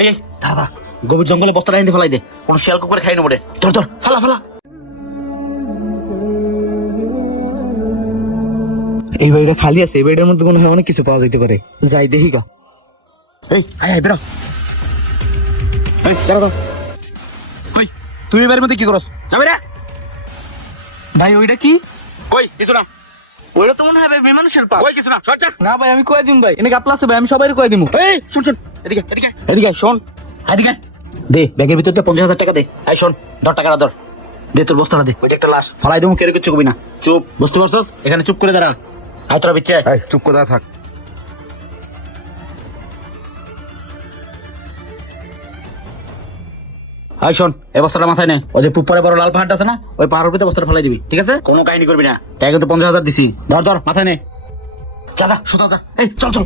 এই এই দাদা গভীর জঙ্গলে বস্তা লাইন ফেলাই দে। কোন শিয়াল কুকুরে খাই নেব রে। ধর ধর ফালা ফালা। এই বাড়িটা খালি আছে এই বাড়িটার মধ্যে মনে হয় অনেক কিছু পাওয়া যেতে পারে। যাই দেখি গা। এই আয় আয় বেরো। এই দাঁড়া দাঁড়া। ওই তুই এবারের মধ্যে কি করস? যাবে রে। ভাই ওইটা কি? কই কিছু না। ওইটা তো মনে হয় ভাই মানুষের পা কই কিছু না। না ভাই আমি কয়ে দিম ভাই এনে গাপলা আছে ভাই আমি সবাই কয়ে দিমু। এই শুন শুন। এদিকে এদিকে এদিকে শোন। এদিকে। দে ব্যাগের ভিতর দিয়ে পঞ্চাশ হাজার টাকা দে। আই শোন ধর টাকাটা ধর। দে তোর বস্তাটা দে। ওইটা একটা লাশ। ফালাই দেবো কেউ কিচ্ছু করবি না। চুপ। বুঝতে পারছস? এখানে চুপ করে দাঁড়া। আয় তোরা বিচ্ছে চুপ করে থাক। আই শোন এই বস্তাটা মাথায় নে। ওই যে পুপারে বড় লাল পাহাড়টা আছে না? ওই পাহাড়ের ভিতরে বস্তাটা ফেলাই দিবি ঠিক আছে? কোনো কাহিনী করবি না। তাই কিন্তু পঞ্চাশ হাজার দিছি। ধর ধর মাথায় নে। যা যা সুতা যা। এই চল চল।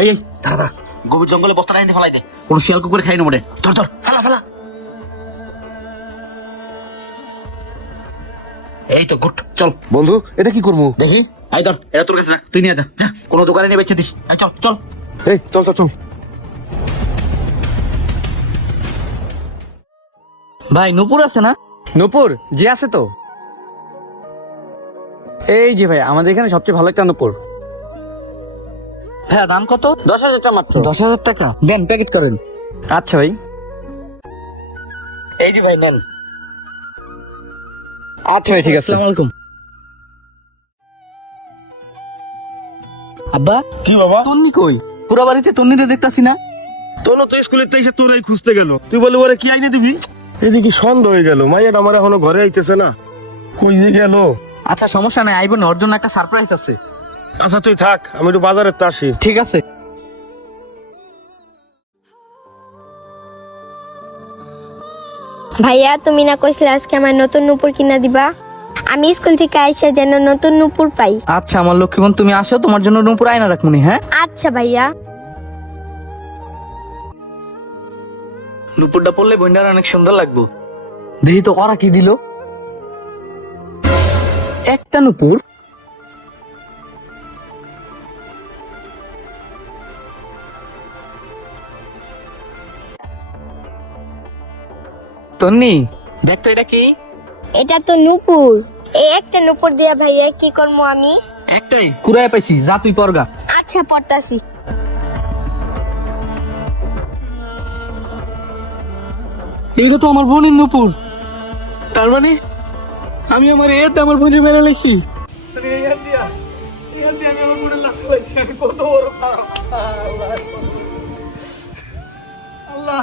এই এই দাঁড়া দাঁড়া। গভীর জঙ্গলে বস্তা লাইন ফেলাই দে। কোন শিয়াল কুকুরে খাই রে ধর ধর ফেলা ফেলা। এই তো গুড চল। বন্ধু এটা কি করব দেখি আই ধর এটা তোর কাছে রাখ, তুই নিয়ে যা যা। কোনো দোকানে নিয়ে বেচে দিস। আই চল চল। এই চল চল চল। ভাই নুপুর আছে না? নূপুর জি আছে তো। এই যে ভাই আমাদের এখানে সবচেয়ে ভালো একটা নূপুর। হ্যাঁ দাম কত? দশ হাজার টাকা মাত্র। দশ হাজার টাকা। দেন প্যাকেট করেন। আচ্ছা ভাই। এই যে ভাই নেন। আচ্ছা ভাই ঠিক আছে। আসসালামু আলাইকুম। আব্বা কি বাবা? তন্নি কই? পুরা বাড়িতে তন্নিরে দেখতাছি না? তোনো তো স্কুলের তো এসে তোরাই খুঁজতে গেল। তুই বলে ওরে কি আইনে দিবি? এদিকে সন্দেহ হয়ে গেল। মাইয়াটা আমার এখনও ঘরে আইতেছে না। কই যে গেল? আচ্ছা সমস্যা নাই আইবো না ওর জন্য একটা সারপ্রাইজ আছে। আচ্ছা তুই থাক আমি একটু বাজারে তো আসি। ঠিক আছে। ভাইয়া তুমি না কইছিলে আজকে আমার নতুন নুপুর কিনা দিবা? আমি স্কুল থেকে আইসা যেন নতুন নুপুর পাই। আচ্ছা আমার লক্ষ্মীবন তুমি আসো তোমার জন্য নুপুর আয়না রাখমুনি হ্যাঁ? আচ্ছা ভাইয়া। নুপুরটা পরলে বন্যার অনেক সুন্দর লাগবো। দেখি তো ওরা কি দিল? একটা নুপুর? তন্নি? দেখ তো এটা কি? এটা তো নুপুর। এই একটা নুপুর দিয়া ভাইয়া কি করব আমি? একটাই কুড়ায় পাইছি যা তুই পরগা আচ্ছা পড়তাছি। এইটা তো আমার বোনের নুপুর। তার মানে? আমি আমার এতে আমার বোনের মেরে লাইছি। আল্লাহ।